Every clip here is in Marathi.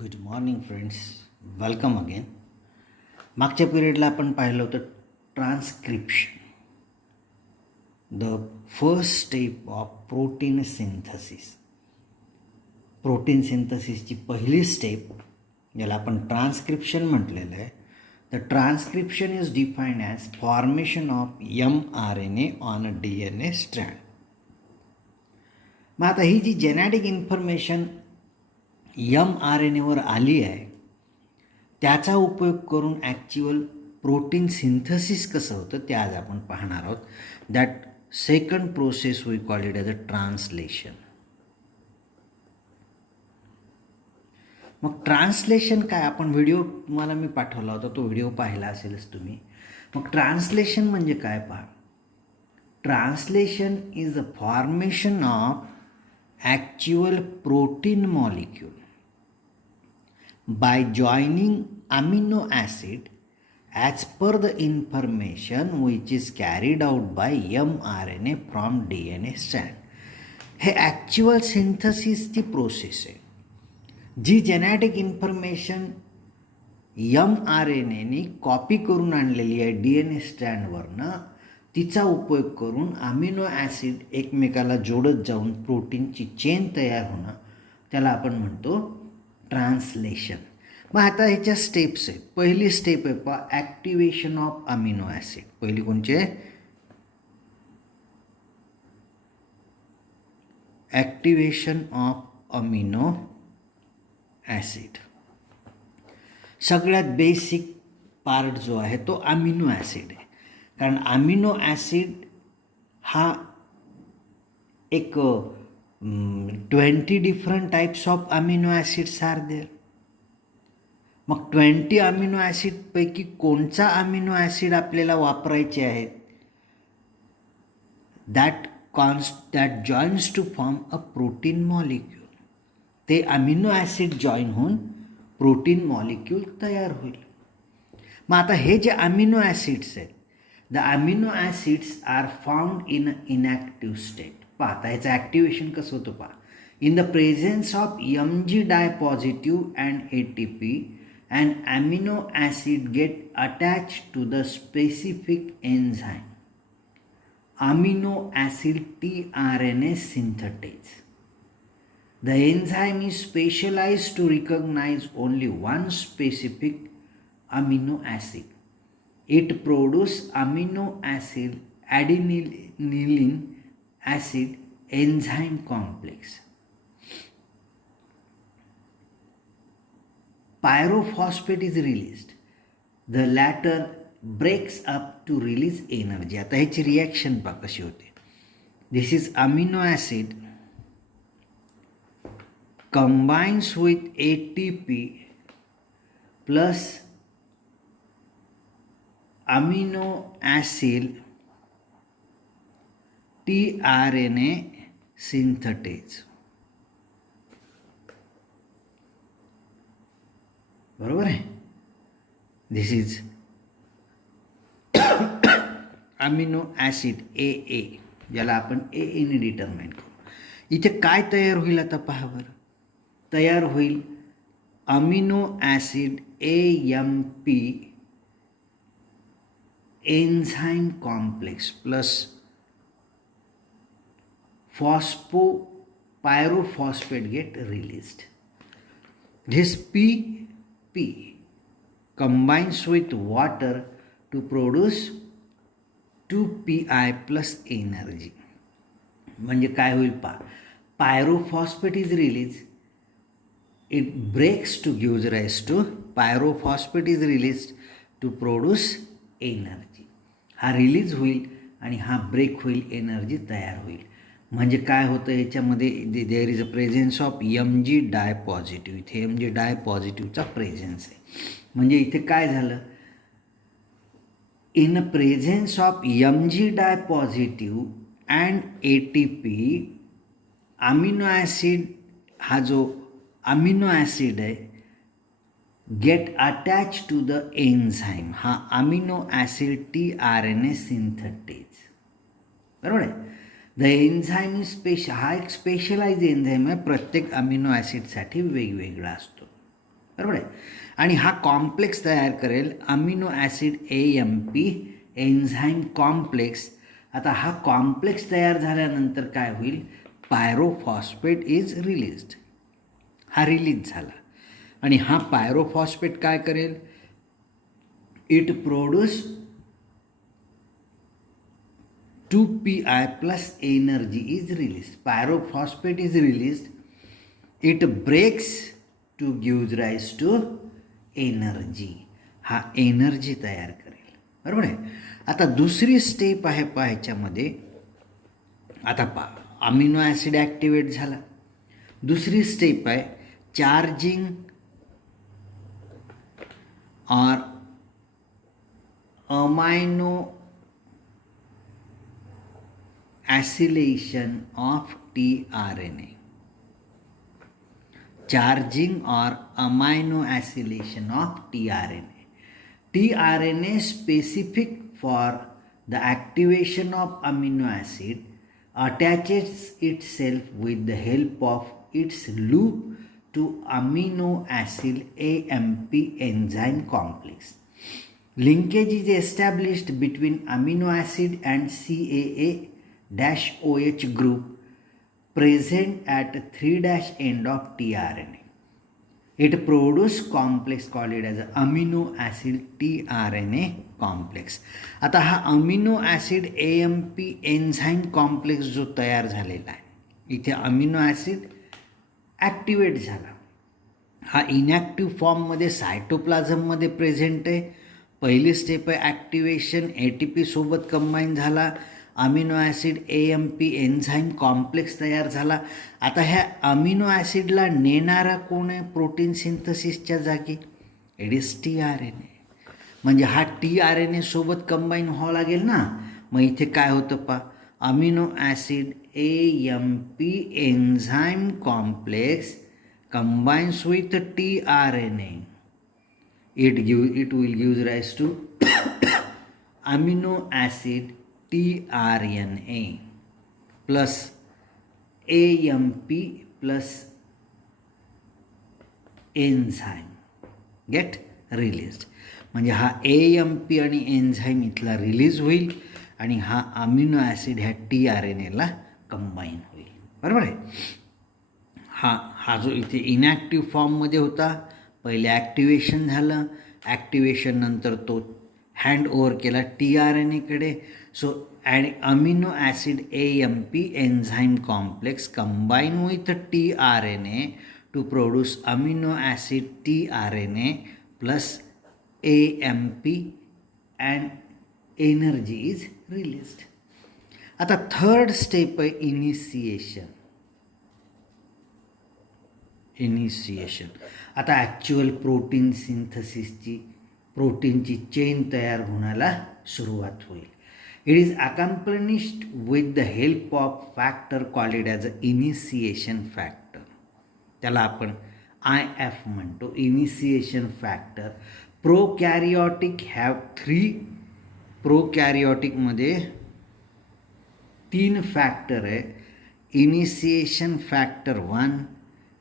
Good morning friends, welcome again. मागच्या पिरियडला आपण पाहिलं होतं transcription, the first step of protein synthesis. Protein सिंथसिसची पहिली स्टेप, ज्याला आपण ट्रान्सक्रिप्शन म्हटलेलं आहे. The transcription is defined as formation of mRNA on a DNA strand. मग आता ही जी जेनेटिक इन्फॉर्मेशन mRNAवर आली आहे, त्याचा उपयोग करून ॲक्च्युअल प्रोटीन सिंथसिस कसं होतं ते आज आपण पाहणार आहोत. That second process we call it as a translation. मग ट्रान्सलेशन काय, आपण व्हिडिओ तुम्हाला मी पाठवला होता, तो व्हिडिओ पाहिला असेलच तुम्ही. मग ट्रान्सलेशन म्हणजे काय पहा. Translation is a formation of actual protein molecule by joining amino acid as per the information which is carried out by mRNA from DNA strand. हे ॲक्च्युअल सिंथसिसची प्रोसेस आहे, जी जेनेटिक इन्फॉर्मेशन mRNAने कॉपी करून आणलेली आहे DNA स्ट्रँडवरनं. तिचा उपयोग करून अमिनो ॲसिड एकमेकाला जोडत जाऊन प्रोटीनची चेन तयार होणं, त्याला आपण म्हणतो ट्रान्सलेशन. मग आता ह्याच्या स्टेप्स आहेत. पहिली स्टेप आहे पहा, ॲक्टिवेशन ऑफ अमिनो ॲसिड. पहिली कोणची आहे? Activation of amino acid. सगळ्यात बेसिक पार्ट जो आहे तो अमिनो ॲसिड आहे. कारण अमिनो ॲसिड हा एक 20 different types of amino acids are there. मग 20 अमिनो ॲसिडपैकी कोणचा अमिनो ॲसिड आपल्याला वापरायचे आहेत? That joins to form a protein molecule. ते अमिनो ॲसिड जॉईन होऊन प्रोटीन मॉलिक्यूल तयार होईल. मग आता हे जे अमिनो ॲसिड्स आहेत, the amino acids are found in inactive state. पाहता ह्याचं ॲक्टिवेशन कसं होतं पहा. In the presence of Mg dipositive and ATP, an amino acid get attached to the specific enzyme, amino acid tRNA synthetase. The enzyme is specialized to recognize only one specific amino acid. It produces amino acid adenylyl acid enzyme complex. Pyrophosphate is released. The latter breaks up to release energy. आता ह्याची रिॲक्शन पहा कशी होते. This is amino acid combines with ATP plus amino acid tRNA synthetase. बरोबर आहे. दिस इज अमिनो ॲसिड AA, ज्याला आपण AAने डिटरमाइन करू. इथे काय तयार होईल आता पहा बरं. तयार होईल amino acid AMP enzyme complex plus pyrophosphate get released. This P combines with water to produce 2Pi plus energy. म्हणजे काय होईल पहा. Pyrophosphate is released. It breaks to gives rise to pyrophosphate is released to produce energy. हा रिलीज होईल आणि हा ब्रेक होईल, एनर्जी तयार होईल. म्हणजे काय होतं ह्याच्यामध्ये, there is a presence of Mg dipositive. इथे Mg डायपॉझिटिव्हचा प्रेझेन्स आहे. म्हणजे इथे काय झालं, in presence of Mg dipositive and ATP, amino acid, हा जो अमिनो ॲसिड आहे, get attach to the enzyme. हा अमिनो ॲसिड tRNA सिंथेटेज. बरोबर आहे. द एन्झाईम इज हा एक स्पेशलाइज एन्झाईम आहे, प्रत्येक अमिनो ॲसिडसाठी वेगवेगळा असतो. बरोबर आहे. आणि हा कॉम्प्लेक्स तयार करेल amino acid AMP enzyme complex. आता हा कॉम्प्लेक्स तयार झाल्यानंतर काय होईल, पायरोफॉस्फेट इज रिलीज्ड. हा रिलीज झाला आणि हा पायरोफॉस्फेट काय करेल, it produce 2Pi plus energy is released. Pyrophosphate is released. It breaks to gives rise to energy. हा एनर्जी तयार करेल. बरोबर आहे. आता दुसरी स्टेप आहे पहा ह्याच्यामध्ये. आता पहा अमिनो ॲसिड ॲक्टिवेट झाला. दुसरी स्टेप आहे चार्जिंग और amino acylation of tRNA. Charging or amino acylation of tRNA. tRNA specific for the activation of amino acid attaches itself with the help of its loop to amino acid AMP enzyme complex. Linkage is established between amino acid and CAA-OH group present at 3' end of tRNA. It produces complex called it as amino acid tRNA complex. आता हा amino acid AMP enzyme complex जो तयार झालेला आहे, इथे अमिनो ॲसिड ॲक्टिवेट झाला. हा इनॅक्टिव्ह फॉर्ममध्ये सायटोप्लाझममध्ये प्रेझेंट आहे. पहिली स्टेप आहे ॲक्टिवेशन, ATP सोबत कंबाईन झाला, amino acid AMP enzyme complex तयार झाला. आता ह्या अमिनो ॲसिडला नेणारा कोण आहे प्रोटीन सिंथसिसच्या जागी, इट इज tRNA. म्हणजे हा tRNA सोबत कंबाईन व्हावं लागेल ना. मग इथे काय होतं पहा, amino acid AMP enzyme complex combines with tRNA. It will give rise to amino acid tRNA plus AMP plus enzyme get released. म्हणजे हा AMP आणि एन्झाईम इथला रिलीज होईल आणि हा अमिनो ॲसिड ह्या tRNAला कंबाईन होईल. बरोबर आहे. हा जो इथे इनॅक्टिव्ह फॉर्ममध्ये होता, पहिले ॲक्टिवेशन झालं, ॲक्टिवेशन नंतर तो हँड ओव्हर केला tRNAकडे. So amino acid AMP enzyme complex combine with tRNA to produce amino acid tRNA plus AMP and energy is released. आता थर्ड स्टेप आहे इनिशिएशन. आता ॲक्च्युअल प्रोटीन सिंथसिसची, प्रोटीनची चेन तयार होण्याला सुरुवात होईल. It is accomplished with the help of factor called as a initiation factor. त्याला आपण IF म्हणतो, इनिशिएशन फॅक्टर. प्रोकॅरिओटिक हॅव 3, प्रोकॅरिओटिकमध्ये 3 फॅक्टर आहे. Initiation factor 1,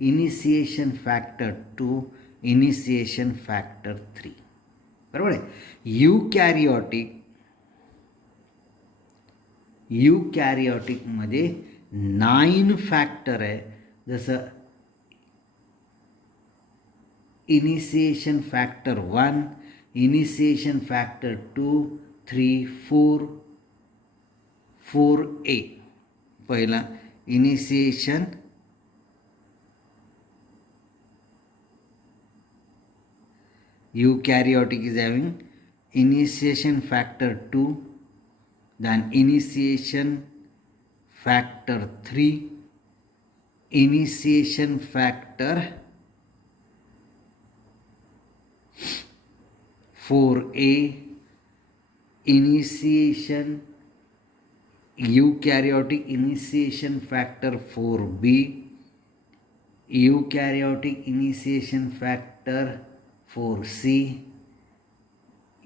initiation factor 2, initiation factor 3. बरोबर आहे. यूकॅरिओटिकमध्ये 9 फॅक्टर आहे. जसं initiation factor 1, initiation factor 2, 3, 4A. पहिला initiation eukaryotic is having initiation factor 2, then initiation factor 3, initiation factor 4A, eukaryotic initiation factor 4B, eukaryotic initiation factor 4C,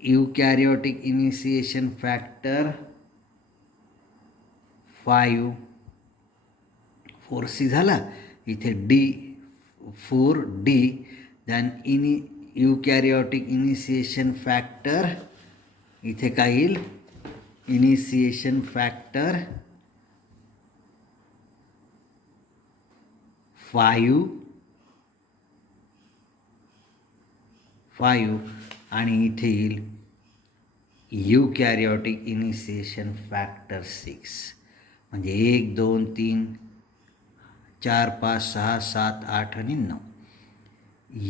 eukaryotic initiation factor 5. 4C झाला. इथे 4D, then eukaryotic initiation factor, इथे काय येईल, इनिशिएशन फॅक्टर 5 आणि इथे येईल यूकॅरियोटिक इनिशिएशन फॅक्टर 6. म्हणजे 1 2 3 4 5 6 7 8 आणि 9.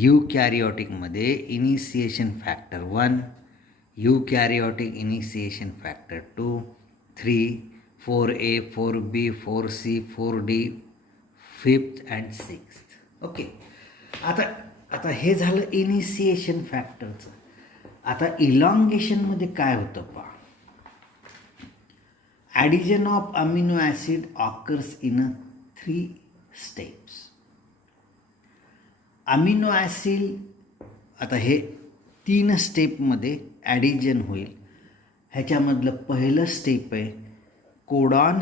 यूकॅरियोटिकमध्ये initiation factor 1, eukaryotic initiation factor 2, 3, 4A, 4B, 4C, 4D, 5th and 6th. Okay. आता हे झालं इनिशिएशन फॅक्टरचं. आता इलॉंगेशनमध्ये काय होतं पहा. Addition of amino acid occurs in 3 steps. Amino acid आता हे 3 स्टेपमध्ये ॲडिशन होईल. ह्याच्यामधलं पहिलं स्टेप आहे codon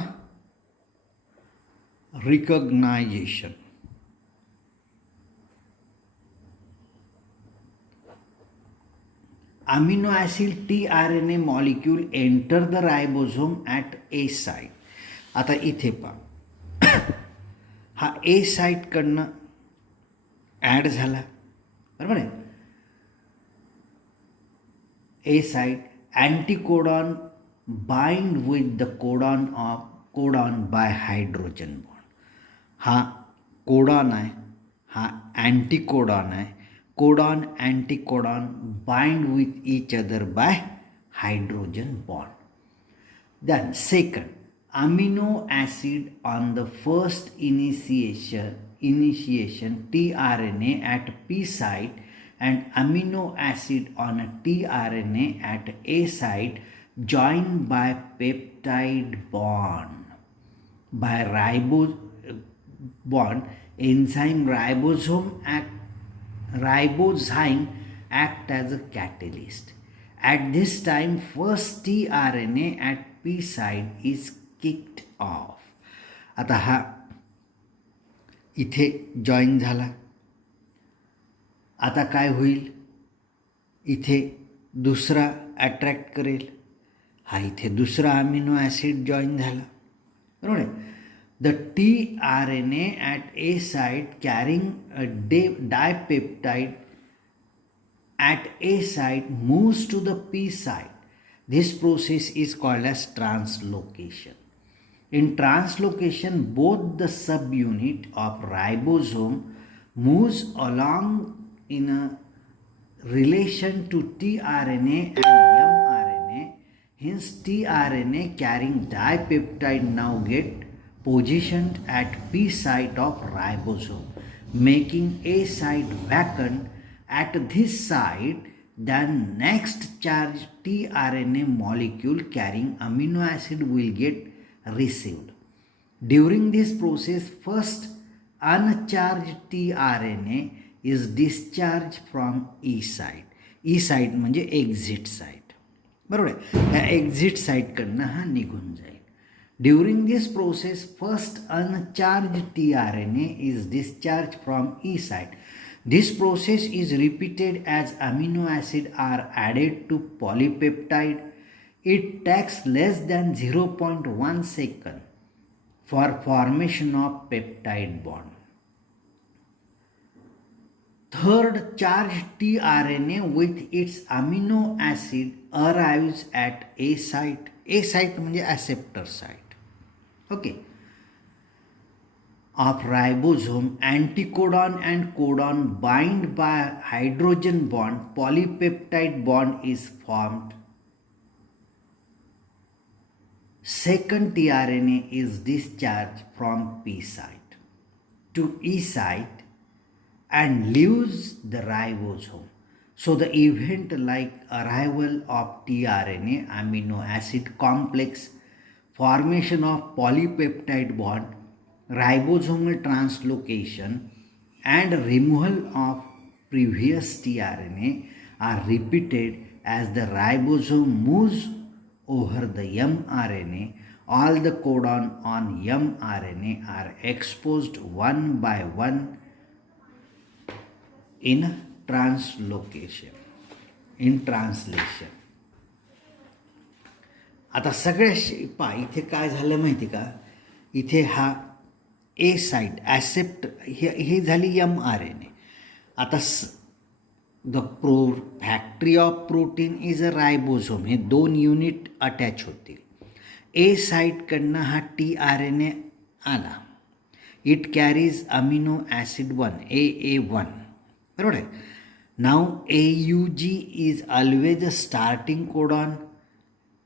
recognisation. amino acid tRNA molecule enter the ribosome at A site. आता इथे पहा हा A साईटकडनं ॲड झाला, बरोबर आहे. A site anticodon bind with the codon by hydrogen bond. हा कोडॉन आहे, हा अँटीकोडॉन आहे. Codon anticodon bind with each other by hydrogen bond. Then second, amino acid on the first initiation tRNA at P site and amino acid on a tRNA at A site joined by peptide bond. By bond enzyme ribozyme act as a catalyst. At this time, first tRNA at P site is kicked off. आता हा इथे जॉईन झाला. आता काय होईल, इथे दुसरा अट्रॅक्ट करेल. हा इथे दुसरा अमिनो ॲसिड जॉईन झाला, बरोबर आहे. The tRNA at A site carrying a dipeptide at A site moves to the P site. This process is called as translocation. In translocation, both the subunit of ribosome moves along in a relation to tRNA and mRNA. Hence, tRNA carrying dipeptide now get positioned at P site of ribosome, making A site vacant. At this site, the next charged tRNA molecule carrying amino acid will get received. During this process, first uncharged tRNA is discharged from E site. E site म्हणजे एक्झिट साईट, बरोबर आहे. ह्या एक्झिट साईटकडनं हा निघून जाईल. During this process, first uncharged tRNA is discharged from E site. This process is repeated as amino acids are added to polypeptide. It takes less than 0.1 second for formation of peptide bond. Third charged tRNA with its amino acid arrives at A site. A site म्हणजे acceptor site. Okay. Of ribosome, anticodon and codon bind by hydrogen bond, polypeptide bond is formed. Second tRNA is discharged from P site to E site and leaves the ribosome. So the event like arrival of tRNA, amino acid complex, formation of polypeptide bond, ribosomal translocation and removal of previous tRNA are repeated as the ribosome moves over the mRNA. All the codon on mRNA are exposed one by one in translocation, in translation. आता सगळ्या इथे काय झालं माहिती का, इथे हा ए साईट ॲसेप्ट हे झाली mRNA. आता the factory of protein is a ribosome, हे 2 युनिट अटॅच होतील. ए साईटकडनं हा tRNA आला. It carries amino acid 1 AA1, बरोबर आहे. नाव AUG is always a starting codon.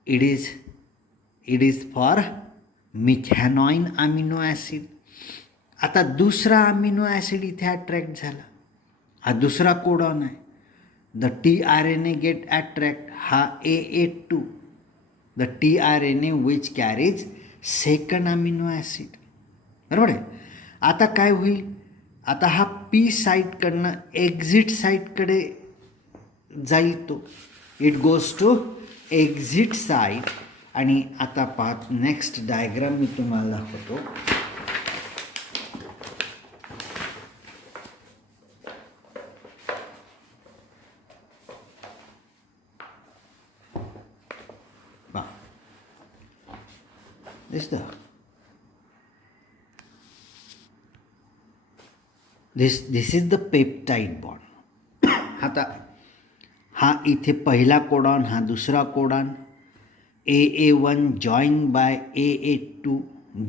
It is for methionine amino acid. आता दुसरा अमिनो ॲसिड इथे अट्रॅक्ट झाला, हा दुसरा कोडॉन आहे. द tRNA गेट अट्रॅक्ट, हा AA2, the tRNA which carries second amino acid, बरोबर आहे. आता काय होईल, आता हा पी साईटकडनं एक्झिट साईटकडे जाईल, तो it goes to exit site. आणि आता पाहत नेक्स्ट डायग्राम मी तुम्हाला दाखवतो. दिसतं, this is the peptide bond. आता हा इथे पहिला कोडॉन, हा दुसरा codon. AA1 join by AA2,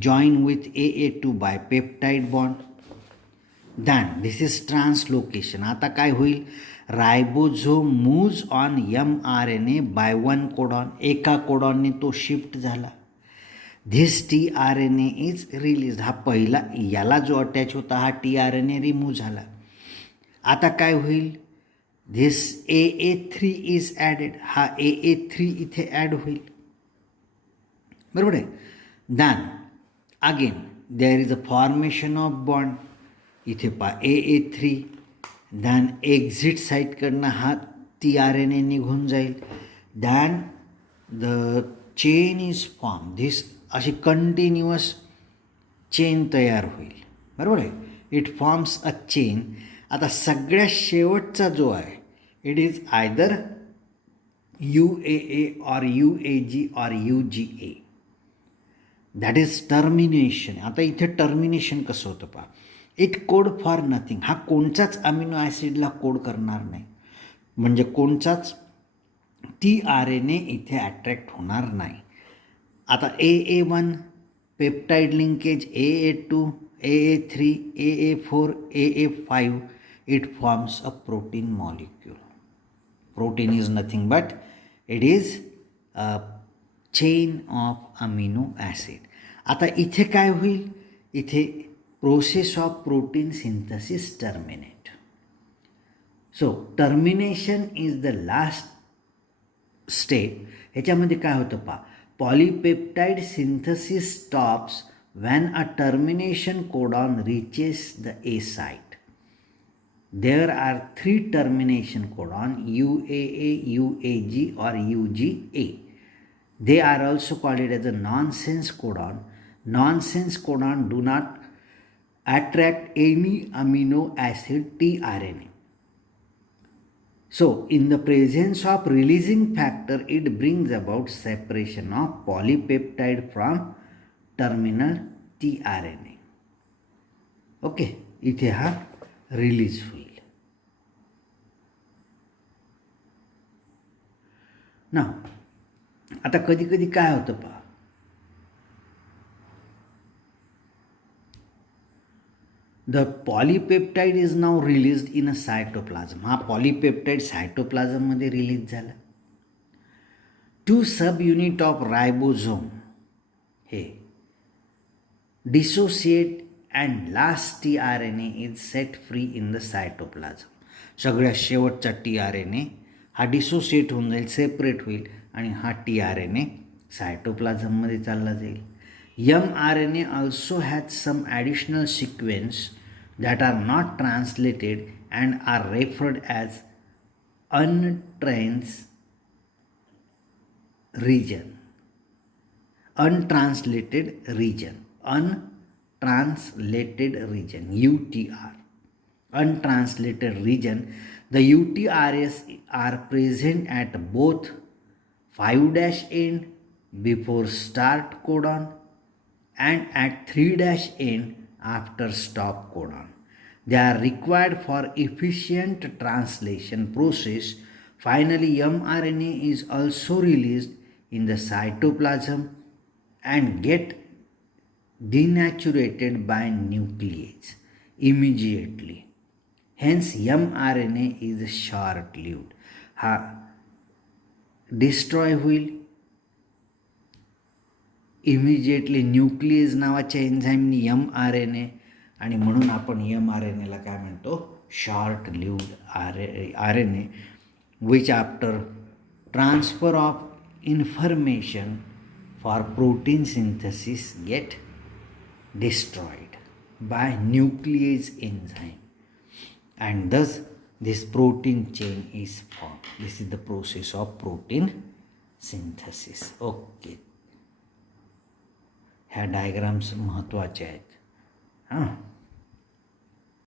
join with AA2 by peptide bond. Then this is translocation. आता काय होईल, ribosome moves on mRNA by 1 codon, एका कोडॉनने तो शिफ्ट झाला. धिस tRNA इज रिलीज, हा पहिला याला जो अटॅच होता हा tRNA रिमूव्ह झाला. आता काय होईल, धिस AA3 इज ॲडेड, हा AA3 इथे ॲड होईल, बरोबर आहे. Then again there is a formation of bond. इथे AA3, दॅन एक्झिट साईटकडनं हा tRNA निघून जाईल. Then the chain is form, this अशी कंटिन्युअस चेन तयार होईल, बरोबर आहे. It forms a chain. आता सगळ्यात शेवटचा जो आहे, it is either UAA or UAG or UGA, that is termination. आता इथे टर्मिनेशन कसं होतं पहा, इट कोड फॉर नथिंग, हा कोणचाच अमिनो ॲसिडला कोड करणार नाही, म्हणजे कोणचाच tRNA इथे अट्रॅक्ट होणार नाही. आता AA1 peptide linkage, AA2, AA3, AA4, AA5, it forms a protein molecule. Protein is nothing but it is a chain of amino acid. आता इथे काय होईल, इथे process of protein synthesis terminate. So termination is the last step. ह्याच्यामध्ये काय होतं पहा, polypeptide synthesis stops when a termination codon reaches the A site. There are 3 termination codon, UAA, UAG or UGA. They are also called as a nonsense codon. Nonsense codon do not attract any amino acid tRNA. So, in the presence of releasing factor, it brings about separation of polypeptide from terminal tRNA. Okay, इथे हा रिलीज होईल. ना आता कधी कधी काय होतं पहा, the polypeptide is now released in a cytoplasm. हा पॉलीपेप्टाइड सायटोप्लाझममध्ये रिलीज झाला. 2 सब युनिट ऑफ रायबोझोम हे dissociate and last tRNA is set free in the cytoplasm. सगळ्यात शेवटचा tRNA हा डिसोसिएट होऊन जाईल, सेपरेट होईल आणि हा tRNA सायटोप्लाझममध्ये चालला जाईल. mRNA also has some additional sequence that are not translated and are referred as untrans region, untranslated region, UTR. untranslated region, the UTRS are present at both 5' end before start codon and at 3' end after stop codon. They are required for efficient translation process. Finally, mRNA is also released in the cytoplasm and get denatured by nuclease immediately. Hence, mRNA is short-lived. हा डिस्ट्रॉय होईल इमिजिएटली न्यूक्लियस नावाच्या एन्झाईमनी mRNA, आणि म्हणून आपण mRNAला काय म्हणतो, short lived RNA, which after transfer of information for protein synthesis get destroyed by nuclease enzyme, and thus this protein chain is formed. This is the process of protein synthesis. Okay, ह्या डायग्राम्स महत्त्वाचे आहेत. हां.